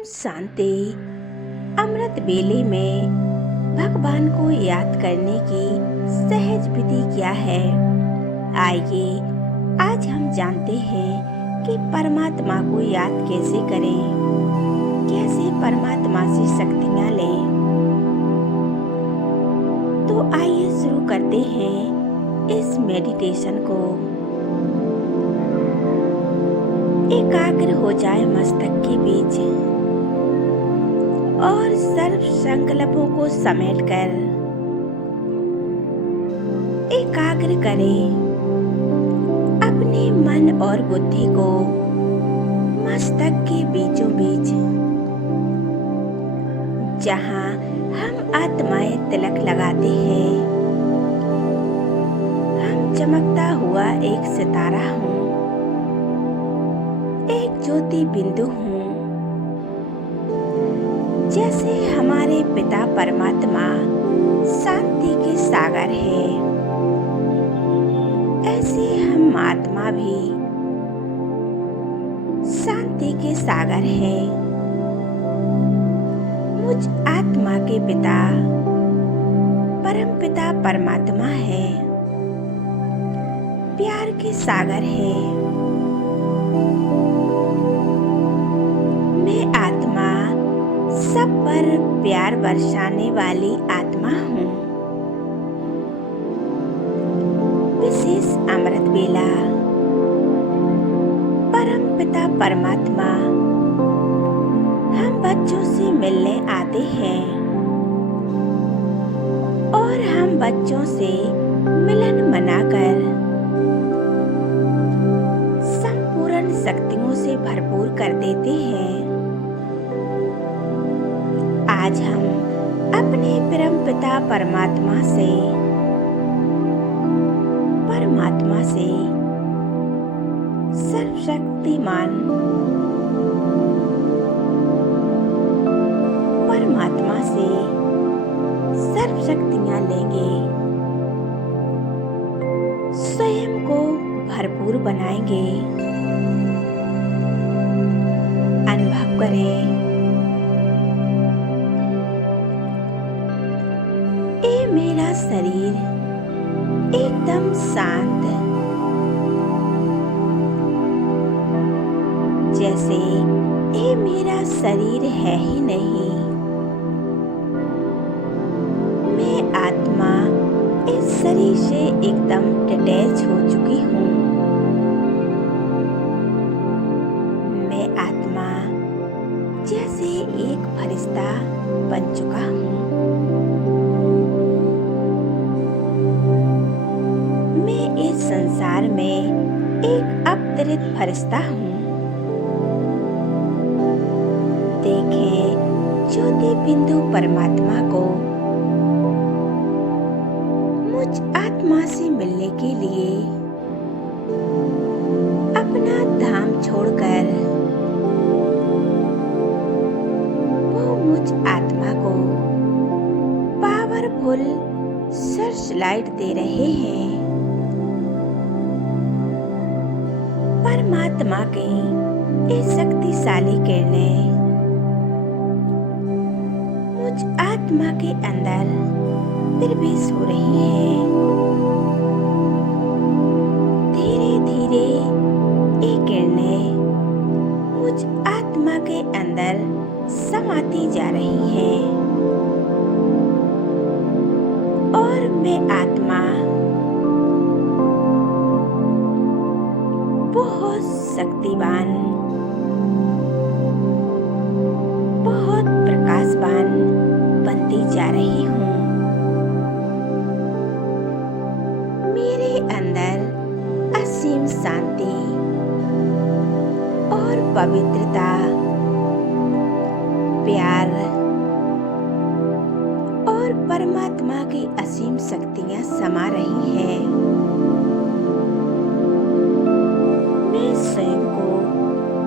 शांति। अमृत बेले में भगवान को याद करने की सहज विधि क्या है? आइए आज हम जानते हैं कि परमात्मा को याद कैसे करें, कैसे परमात्मा से शक्तियाँ लें। तो आइए शुरू करते हैं इस मेडिटेशन को। एकाग्र हो जाए मस्तक के बीच और सर्व संकल्पों को समेटकर एकाग्र करें अपने मन और बुद्धि को मस्तक के बीचों बीच, जहां हम आत्माएं तिलक लगाते हैं। हम चमकता हुआ एक सितारा हूँ, एक ज्योति बिंदु हूँ। जैसे हमारे पिता परमात्मा शांति के सागर है, ऐसे हम आत्मा भी शांति के सागर हैं। मुझ आत्मा के पिता परम पिता परमात्मा है, प्यार के सागर है। मैं आत्मा सब पर प्यार बरसाने वाली आत्मा हूँ। विशेष अमृत बेला परम पिता परमात्मा हम बच्चों से मिलने आते हैं और हम बच्चों से मिलन मनाकर संपूर्ण शक्तियों से भरपूर कर देते हैं। आज हम अपने परम पिता परमात्मा से सर्वशक्तिमान परमात्मा से सर्व शक्तियाँ लेंगे, स्वयं को भरपूर बनाएंगे। अनुभव करें, ये मेरा शरीर एकदम शांत, जैसे ये मेरा शरीर है ही नहीं। मैं आत्मा इस शरीर से एकदम डिटैच हो चुकी हूँ। मैं आत्मा जैसे एक फरिश्ता बन चुका हूँ। मैं इस संसार में एक अवतरित फरिश्ता हूँ। देखें ज्योति बिंदु परमात्मा को मुझ आत्मा से मिलने के लिए अपना धाम छोड़कर वो मुझ आत्मा को पावरफुल सर्च लाइट दे रहे हैं। परमात्मा की ये शक्तिशाली किरणें मुझ आत्मा के अंदर प्रवेश हो रही है। धीरे धीरे ये किरणें मुझ आत्मा के अंदर समाती जा रही है और मैं आत्मा बहुत शक्तिवान, बहुत प्रकाशवान बनती जा रही हूँ। मेरे अंदर असीम शांति और पवित्रता, प्यार और परमात्मा की असीम शक्तियाँ समा रही हैं। मैं स्वयं को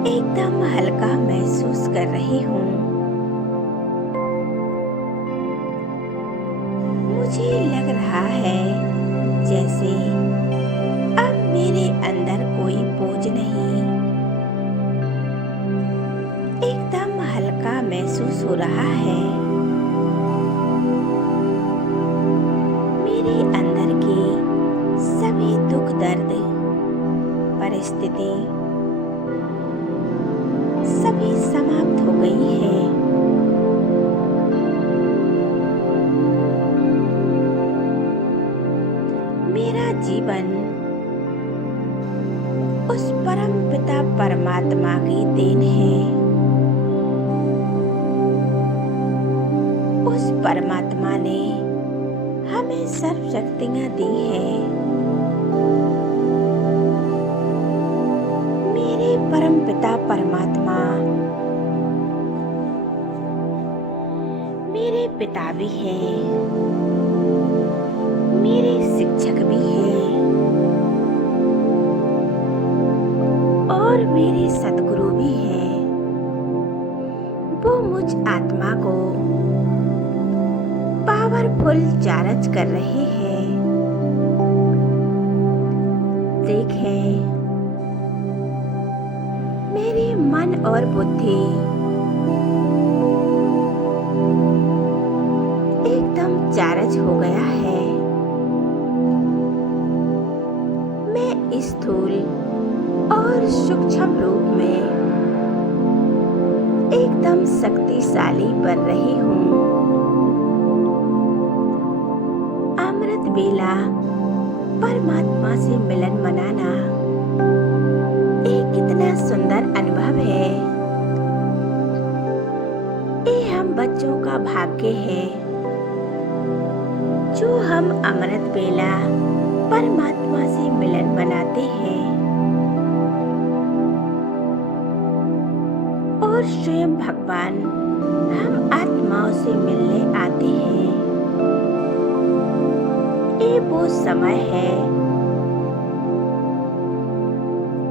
एकदम हल्का महसूस कर रही हूँ। मुझे लग रहा है जैसे अब मेरे अंदर कोई बोझ नहीं, एकदम हल्का महसूस हो रहा है। मेरे अंदर के सभी दुख दर्द परिस्थिति सभी समाप्त हो गई है। मेरा जीवन उस परम पिता परमात्मा की देन है। उस परमात्मा ने हमें सर्व शक्तियां दी हैं। मेरे परम पिता परमात्मा मेरे पिता भी हैं, मेरे शिक्षक भी हैं और मेरे सद्गुरु भी हैं। वो मुझ आत्मा को पावरफुल चार्ज कर रहे हैं। देखें, मेरे मन और बुद्धि एकदम चार्ज हो गया है। मैं स्थूल और सूक्ष्म रूप में एकदम शक्तिशाली बन रही हूँ। अमृत बेला परमात्मा से मिलन मनाना एक कितना सुंदर अनुभव है। ये हम बच्चों का भाग्य है जो हम अमृत बेला परमात्मा से मिलन बनाते हैं और स्वयं भगवान हम आत्माओं से मिलने आते हैं। ये वो समय है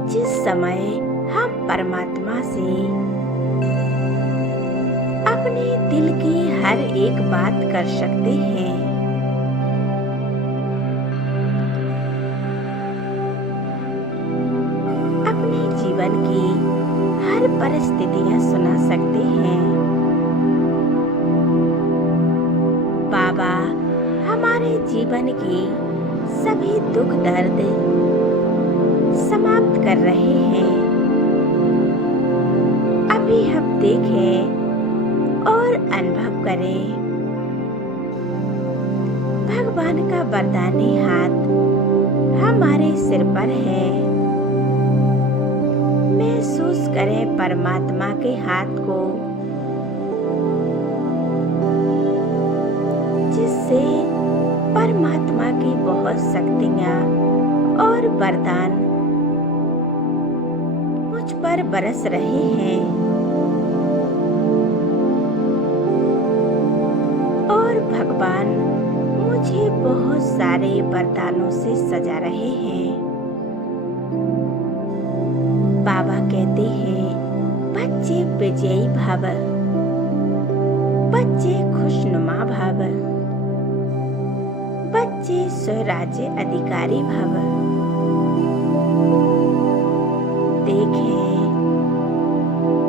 जिस समय हम परमात्मा से अपने दिल की हर एक बात कर सकते हैं। अपने जीवन की हर परिस्थितियां सुना सकते हैं। बाबा हमारे जीवन की सभी दुख दर्द समाप्त कर रहे हैं। अभी हम देखें और अनुभव करें। भगवान का वरदानी हाथ हमारे सिर पर है। महसूस करें परमात्मा के हाथ को, जिससे परमात्मा की बहुत शक्तियां और वरदान मुझ पर बरस रहे हैं और भगवान मुझे बहुत सारे वरदानों से सजा रहे हैं। बाबा कहते हैं, बच्चे विजयी भव, बच्चे खुशनुमा भव, बच्चे स्वराज्य अधिकारी भव। देखें,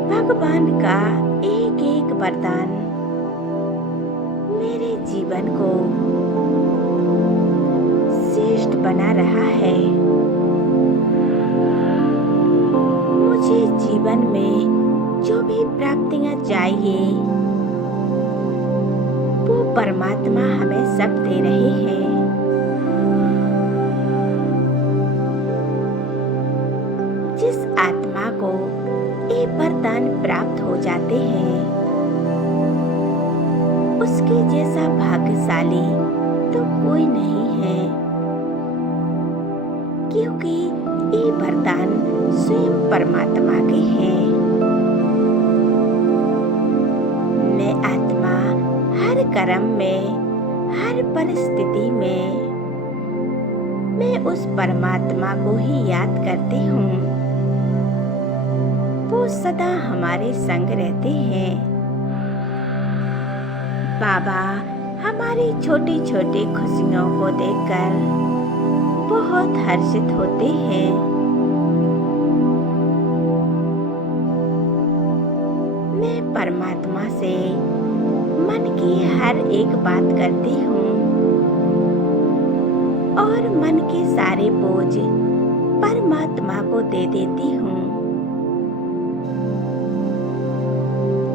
भगवान का एक एक वरदान मेरे जीवन को श्रेष्ठ बना रहा है। मुझे जीवन में जो भी प्राप्तियां चाहिए वो परमात्मा हमें सब दे रहे हैं। जिस आत्मा को ये वरदान प्राप्त हो जाते हैं उसके जैसा भाग्यशाली तो कोई नहीं है, क्योंकि ये वरदान स्वयं परमात्मा के हैं। मैं आत्मा हर कर्म में, हर परिस्थिति में मैं उस परमात्मा को ही याद करती हूँ। वो सदा हमारे संग रहते हैं। बाबा हमारी छोटी छोटी खुशियों को देखकर बहुत हर्षित होते हैं। मैं परमात्मा से मन की हर एक बात करती हूँ और मन के सारे बोझ परमात्मा को दे देती हूँ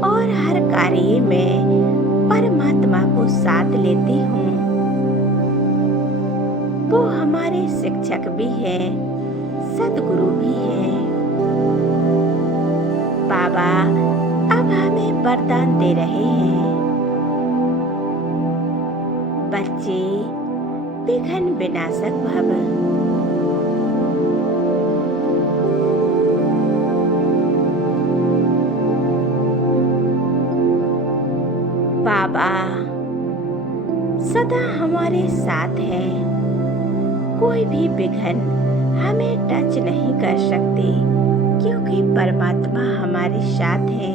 और हर कार्य में परमात्मा को साथ लेती हूँ। वो हमारे शिक्षक भी हैं, सद्गुरु भी हैं। बाबा अब हमें वरदान दे रहे हैं। बच्चे विघ्न विनाशक भव। बाबा सदा हमारे साथ हैं। कोई भी विघ्न हमें टच नहीं कर सकते क्योंकि परमात्मा हमारे साथ है।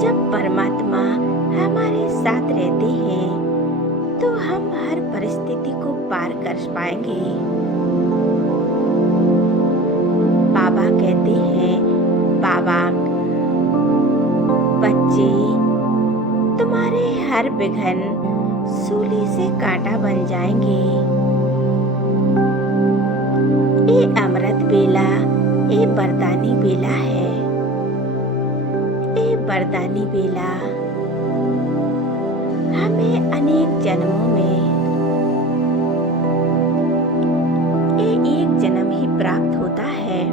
जब परमात्मा हमारे साथ रहते हैं तो हम हर परिस्थिति को पार कर पाएंगे। बाबा कहते हैं, बाबा बच्चे तुम्हारे हर विघ्न सूली से कांटा बन जाएंगे। ये अमृत बेला, ये वरदानी बेला है। ये वरदानी बेला हमें अनेक जन्मों में ये एक जन्म ही प्राप्त होता है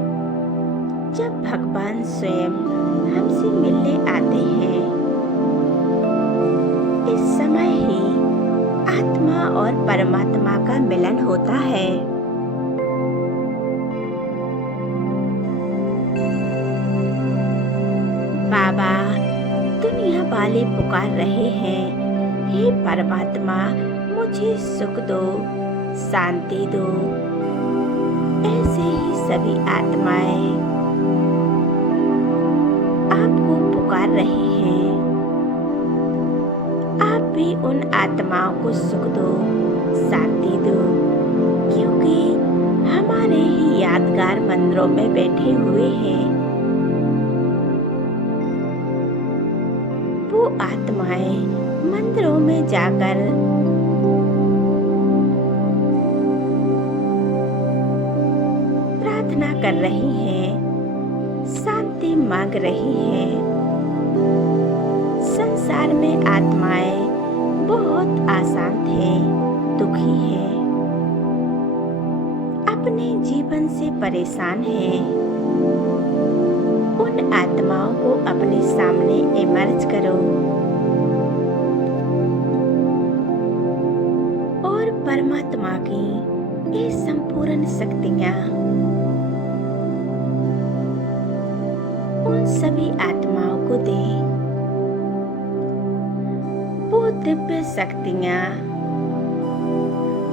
जब भगवान स्वयं हमसे मिलने आते हैं। इस समय ही आत्मा और परमात्मा का मिलन होता है। बाबा दुनिया वाले पुकार रहे हैं, हे परमात्मा मुझे सुख दो, शांति दो। ऐसे ही सभी आत्माएं आपको पुकार रही हैं। आप भी उन आत्माओं को सुख दो, शांति दो, क्योंकि हमारे ही यादगार मंदिरों में बैठे हुए हैं वो आत्माएं। मंदिरों में जाकर प्रार्थना कर रही हैं, शांति मांग रही हैं। संसार में आत्माएं बहुत अशांत हैं, दुखी हैं, अपने जीवन से परेशान हैं। उन आत्माओं को अपने सामने इमर्ज करो और परमात्मा की ये संपूर्ण शक्तियाँ उन सभी आत्माओं को दे। वो दिव्य शक्तियाँ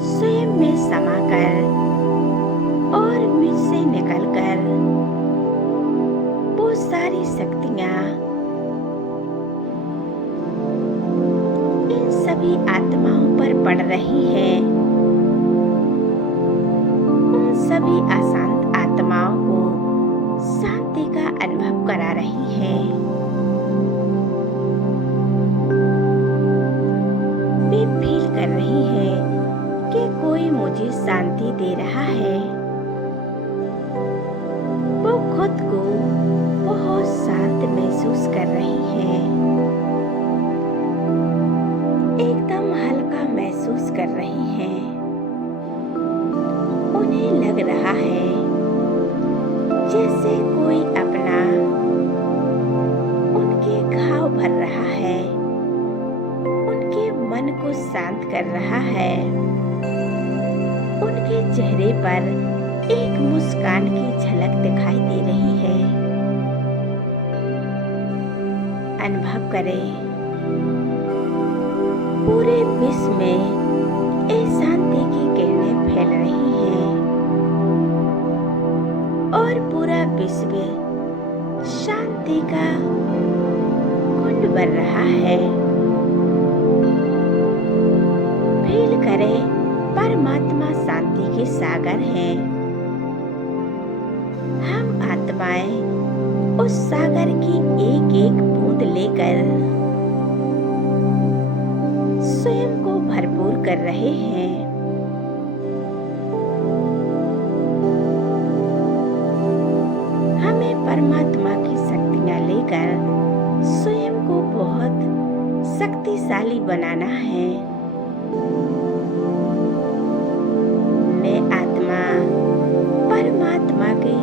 स्वयं में समाकर और मुझसे निकलकर वो सारी शक्तियाँ इन सभी आत्माओं पर पड़ रही हैं। उन सभी अशांत आत्माओं को शांति का अनुभव करा रही हैं। वे फील कर रही हैं कि कोई मुझे शांति दे रहा है। वो खुद को बहुत शांत महसूस कर रही हैं, एकदम हल्का महसूस कर रही हैं। उन्हें लग रहा है जैसे कोई अपना उनके घाव भर रहा है, उनके मन को शांत कर रहा है। उनके चेहरे पर एक मुस्कान की झलक दिखाई दे रही है। अनुभव करें, पूरे विश्व में एक शांति की किरणें फैल रही हैं और पूरा विश्व शांति का कुंड बन रहा है। फील करें, परमात्मा शांति के सागर हैं। आत्माएं उस सागर की एक एक बूंद लेकर स्वयं को भरपूर कर रहे हैं। हमें परमात्मा की शक्तियां लेकर स्वयं को बहुत शक्तिशाली बनाना है। मैं आत्मा परमात्मा की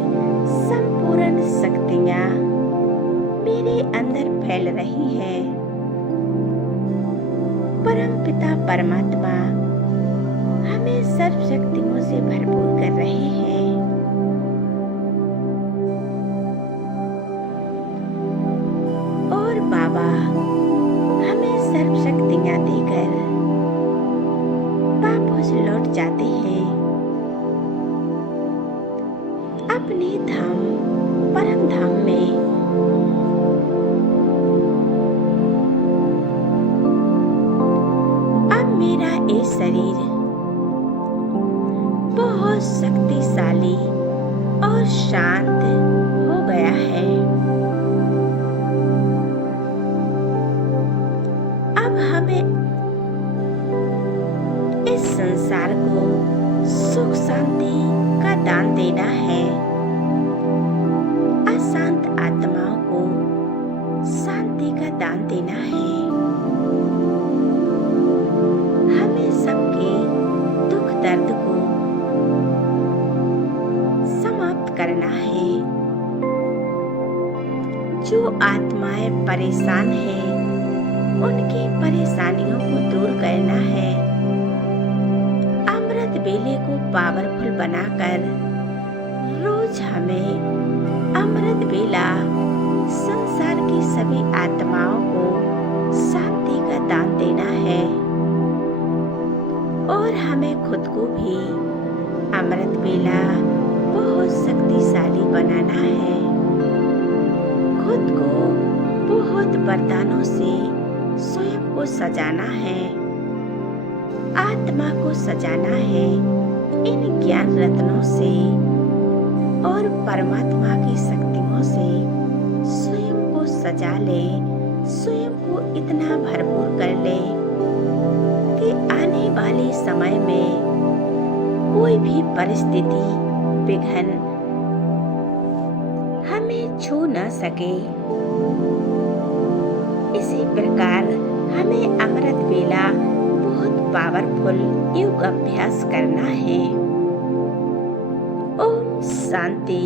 संपूर्ण शक्तियां मेरे अंदर फैल रही है। परमपिता परमात्मा हमें सर्व शक्तियों से भरपूर कर रहे हैं। और बाबा हमें सर्व शक्तियां देकर वापस लौट जाते हैं अपने धाम परम धाम में। अब मेरा ये शरीर बहुत शक्तिशाली और शांत हो गया है। अब हमें इस संसार को सुख शांति का दान देना है। अशांत आत्माओं को शांति का दान देना है। हमें सबके दुख दर्द को समाप्त करना है। जो आत्माएं परेशान हैं, उनकी परेशानियों को दूर करना है। अमृत बेले को पावरफुल बनाकर रोज हमें अमृत बेला संसार की सभी आत्माओं को शांति का दान देना है। और हमें खुद को भी अमृत बेला बहुत शक्तिशाली बनाना है। खुद को बहुत वरदानों से स्वयं को सजाना है। आत्मा को सजाना है इन ज्ञान रत्नों से और परमात्मा की शक्तियों से स्वयं को सजा ले। स्वयं को इतना भरपूर कर ले कि आने वाले समय में कोई भी परिस्थिति विघ्न हमें छू न सके। इसी प्रकार हमें अमृत बेला बहुत पावरफुल योग अभ्यास करना है। ओम शांति।